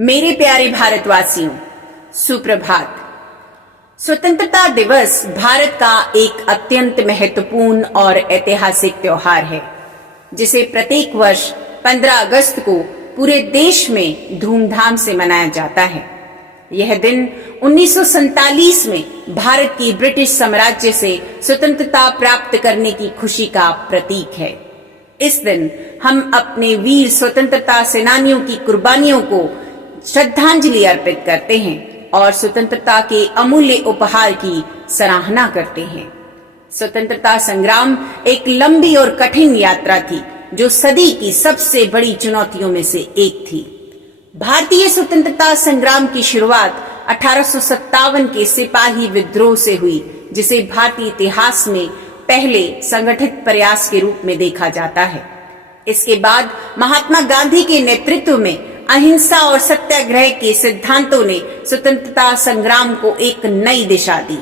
मेरे प्यारे भारतवासियों, सुप्रभात। स्वतंत्रता दिवस भारत का एक अत्यंत महत्वपूर्ण और ऐतिहासिक त्योहार है, जिसे प्रत्येक वर्ष 15 अगस्त को पूरे देश में धूमधाम से मनाया जाता है। यह दिन 1947 में भारत की ब्रिटिश साम्राज्य से स्वतंत्रता प्राप्त करने की खुशी का प्रतीक है। इस दिन हम अपने वीर स्वतंत्रता सेनानियों की कुर्बानियों को श्रद्धांजलि अर्पित करते हैं और स्वतंत्रता के अमूल्य उपहार की सराहना करते हैं। स्वतंत्रता संग्राम एक लंबी और कठिन यात्रा थी, जो सदी की सबसे बड़ी चुनौतियों में से एक थी। भारतीय स्वतंत्रता संग्राम की शुरुआत 1857 के सिपाही विद्रोह से हुई, जिसे भारतीय इतिहास में पहले संगठित प्रयास के रूप में देखा जाता है। इसके बाद महात्मा गांधी के नेतृत्व में अहिंसा और सत्याग्रह के सिद्धांतों ने स्वतंत्रता संग्राम को एक नई दिशा दी।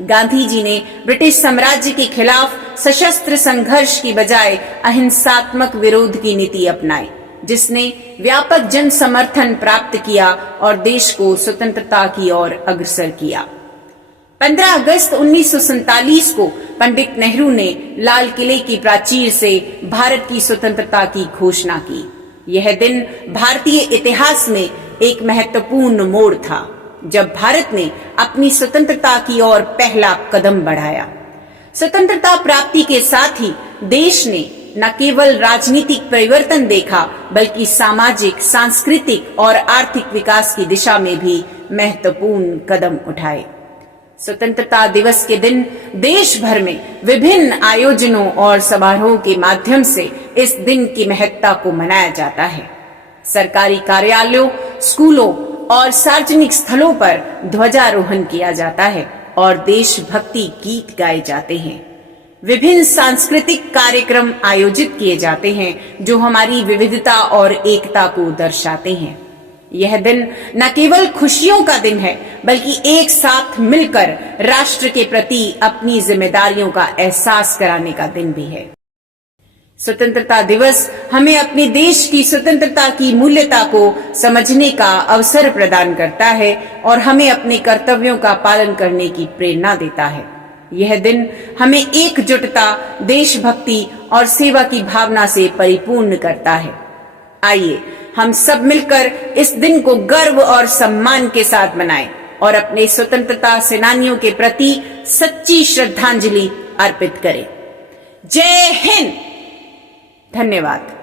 गांधी जी ने ब्रिटिश साम्राज्य के खिलाफ सशस्त्र संघर्ष की बजाय अहिंसात्मक विरोध की नीति अपनाई, जिसने व्यापक जन समर्थन प्राप्त किया और देश को स्वतंत्रता की ओर अग्रसर किया। 15 अगस्त 1947 को पंडित नेहरू ने लाल किले की प्राचीर से भारत की स्वतंत्रता की घोषणा की। यह दिन भारतीय इतिहास में एक महत्वपूर्ण मोड़ था, जब भारत ने अपनी स्वतंत्रता की ओर पहला कदम बढ़ाया। स्वतंत्रता प्राप्ति के साथ ही देश ने न केवल राजनीतिक परिवर्तन देखा, बल्कि सामाजिक, सांस्कृतिक और आर्थिक विकास की दिशा में भी महत्वपूर्ण कदम उठाए। स्वतंत्रता दिवस के दिन देश भर में विभिन्न आयोजनों और समारोह के माध्यम से इस दिन की महत्ता को मनाया जाता है। सरकारी कार्यालयों, स्कूलों और सार्वजनिक स्थलों पर ध्वजारोहण किया जाता है और देशभक्ति गीत गाए जाते हैं। विभिन्न सांस्कृतिक कार्यक्रम आयोजित किए जाते हैं, जो हमारी विविधता और एकता को दर्शाते हैं। यह दिन न केवल खुशियों का दिन है, बल्कि एक साथ मिलकर राष्ट्र के प्रति अपनी जिम्मेदारियों का एहसास कराने का दिन भी है। स्वतंत्रता दिवस हमें अपने देश की स्वतंत्रता की मूल्यता को समझने का अवसर प्रदान करता है और हमें अपने कर्तव्यों का पालन करने की प्रेरणा देता है। यह दिन हमें एकजुटता, देशभक्ति और सेवा की भावना से परिपूर्ण करता है। आइए हम सब मिलकर इस दिन को गर्व और सम्मान के साथ मनाएं और अपने स्वतंत्रता सेनानियों के प्रति सच्ची श्रद्धांजलि अर्पित करें। जय हिंद। धन्यवाद।